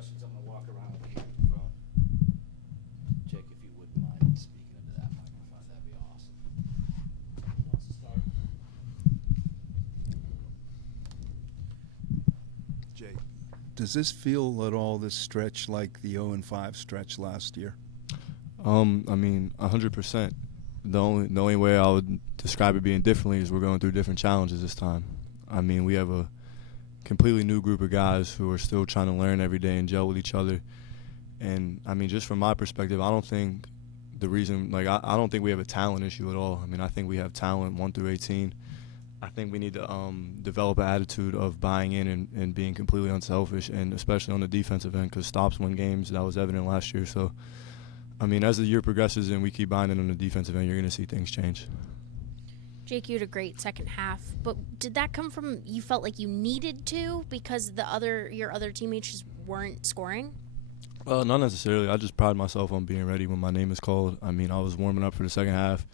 questions. I'm going to walk around with the microphone. Jake, if you wouldn't mind speaking into that microphone, that'd be awesome. Who wants to start? Jake, does this feel at all, this stretch, like the 0-5 stretch last year? I mean, 100%. The only way I would describe it being differently is we're going through different challenges this time. I mean, we have a completely new group of guys who are still trying to learn every day and gel with each other. And, I mean, just from my perspective, I don't think the reason, like, I don't think we have a talent issue at all. I mean, I think we have talent 1 through 18. I think we need to develop an attitude of buying in and being completely unselfish, and especially on the defensive end, because stops win games. That was evident last year. So, I mean, as the year progresses and we keep buying in on the defensive end, you're going to see things change. Jake, you had a great second half, but did that come from you felt like you needed to because your other teammates just weren't scoring? Well, not necessarily. I just pride myself on being ready when my name is called. I mean, I was warming up for the second half,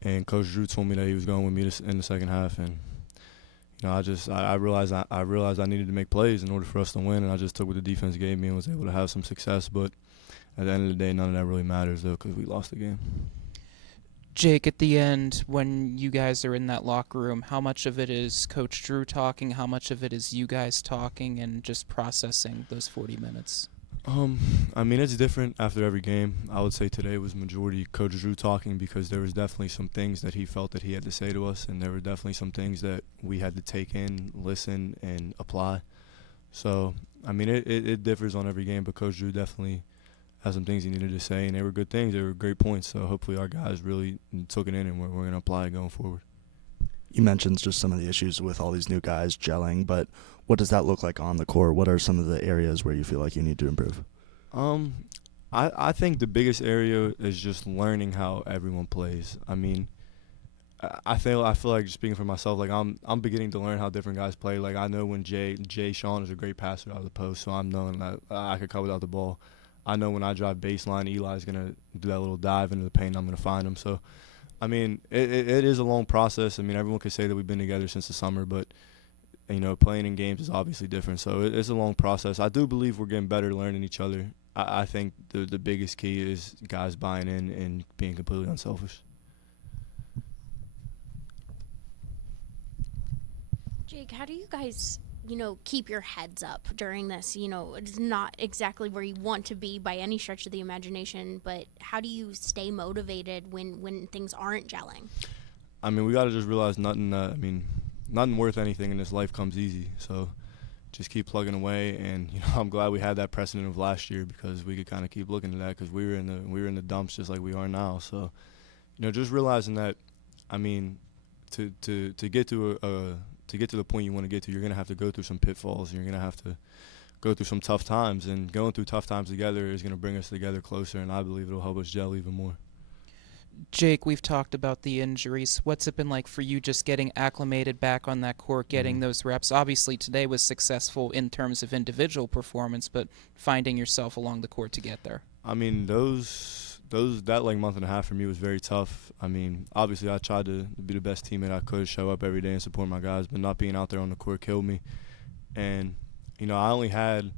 and Coach Drew told me that he was going with me in the second half, and you know, I realized I needed to make plays in order for us to win, and I just took what the defense gave me and was able to have some success. But at the end of the day, none of that really matters though, because we lost the game. Jake, at the end, when you guys are in that locker room, how much of it is Coach Drew talking? How much of it is you guys talking and just processing those 40 minutes? I mean, it's different after every game. I would say today was majority Coach Drew talking, because there was definitely some things that he felt that he had to say to us, and there were definitely some things that we had to take in, listen, and apply. So, I mean, it differs on every game, but Coach Drew definitely had some things he needed to say, and they were good things. They were great points. So hopefully our guys really took it in, and we're going to apply it going forward. You mentioned just some of the issues with all these new guys gelling, but what does that look like on the court? What are some of the areas where you feel like you need to improve? I think the biggest area is just learning how everyone plays. I mean, I feel like, just speaking for myself, like I'm beginning to learn how different guys play. Like I know when Jay Sean is a great passer out of the post, so I'm knowing that I could cover without the ball. I know when I drive baseline, Eli's gonna do that little dive into the paint, and I'm gonna find him. So, I mean, it is a long process. I mean, everyone could say that we've been together since the summer, but you know, playing in games is obviously different. So it's a long process. I do believe we're getting better learning each other. I think the biggest key is guys buying in and being completely unselfish. Jake, how do you guys, keep your heads up during this? It's not exactly where you want to be by any stretch of the imagination, but how do you stay motivated when things aren't gelling? I mean, we got to just realize nothing worth anything in this life comes easy. So just keep plugging away, and I'm glad we had that precedent of last year, because we could kind of keep looking at that, because we were in the dumps just like we are now. So just realizing that, I mean, to get to the point you want to get to, you're gonna have to go through some pitfalls. You're gonna have to go through some tough times, and going through tough times together is gonna bring us together closer, and I believe it'll help us gel even more. Jake, we've talked about the injuries. What's it been like for you just getting acclimated back on that court, getting those reps? Obviously, today was successful in terms of individual performance, but finding yourself along the court to get there. I mean, that like month and a half for me was very tough. I mean, obviously I tried to be the best teammate I could, show up every day and support my guys, but not being out there on the court killed me. And, I only had,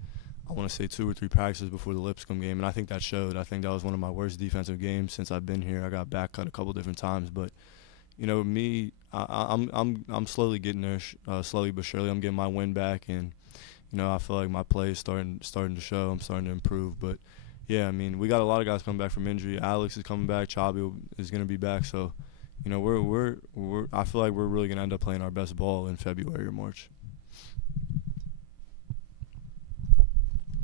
I want to say 2 or 3 practices before the Lipscomb game, and I think that showed. I think that was one of my worst defensive games since I've been here. I got back cut a couple different times, but me, I'm slowly getting there, slowly but surely. I'm getting my win back, and I feel like my play is starting to show. I'm starting to improve, but yeah, I mean, we got a lot of guys coming back from injury. Alex is coming back. Chabi is going to be back, so I feel like we're really going to end up playing our best ball in February or March.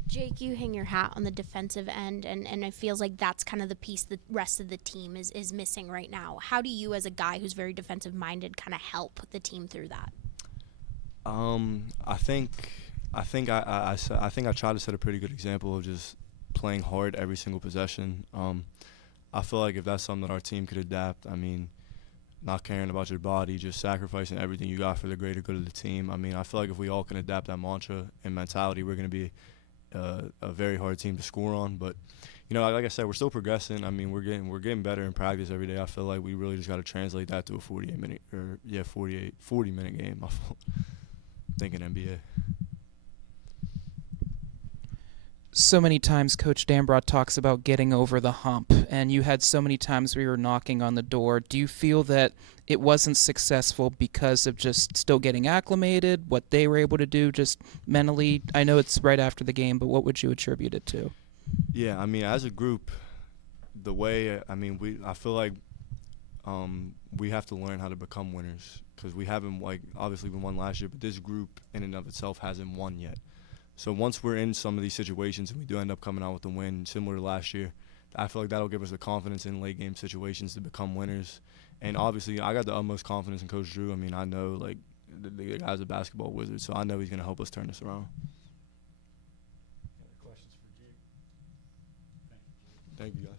Jake, you hang your hat on the defensive end, and it feels like that's kind of the piece the rest of the team is missing right now. How do you, as a guy who's very defensive-minded, kind of help the team through that? I think I try to set a pretty good example of just playing hard every single possession. I feel like if that's something that our team could adapt, I mean, not caring about your body, just sacrificing everything you got for the greater good of the team. I mean, I feel like if we all can adapt that mantra and mentality, we're going to be a very hard team to score on. But like I said, we're still progressing. I mean, we're getting better in practice every day. I feel like we really just got to translate that to a 40 minute game. I'm thinking NBA. So many times Coach Dambrot talks about getting over the hump, and you had so many times where you were knocking on the door. Do you feel that it wasn't successful because of just still getting acclimated, what they were able to do just mentally? I know it's right after the game, but what would you attribute it to? Yeah, I mean, as a group, the way I feel like we have to learn how to become winners, because we haven't, like, obviously we won last year, but this group in and of itself hasn't won yet. So once we're in some of these situations and we do end up coming out with a win similar to last year, I feel like that'll give us the confidence in late game situations to become winners. And obviously I got the utmost confidence in Coach Drew. I mean, I know, like, the guy's a basketball wizard, so I know he's going to help us turn this around. Any other questions for Jake? Thank you, guys.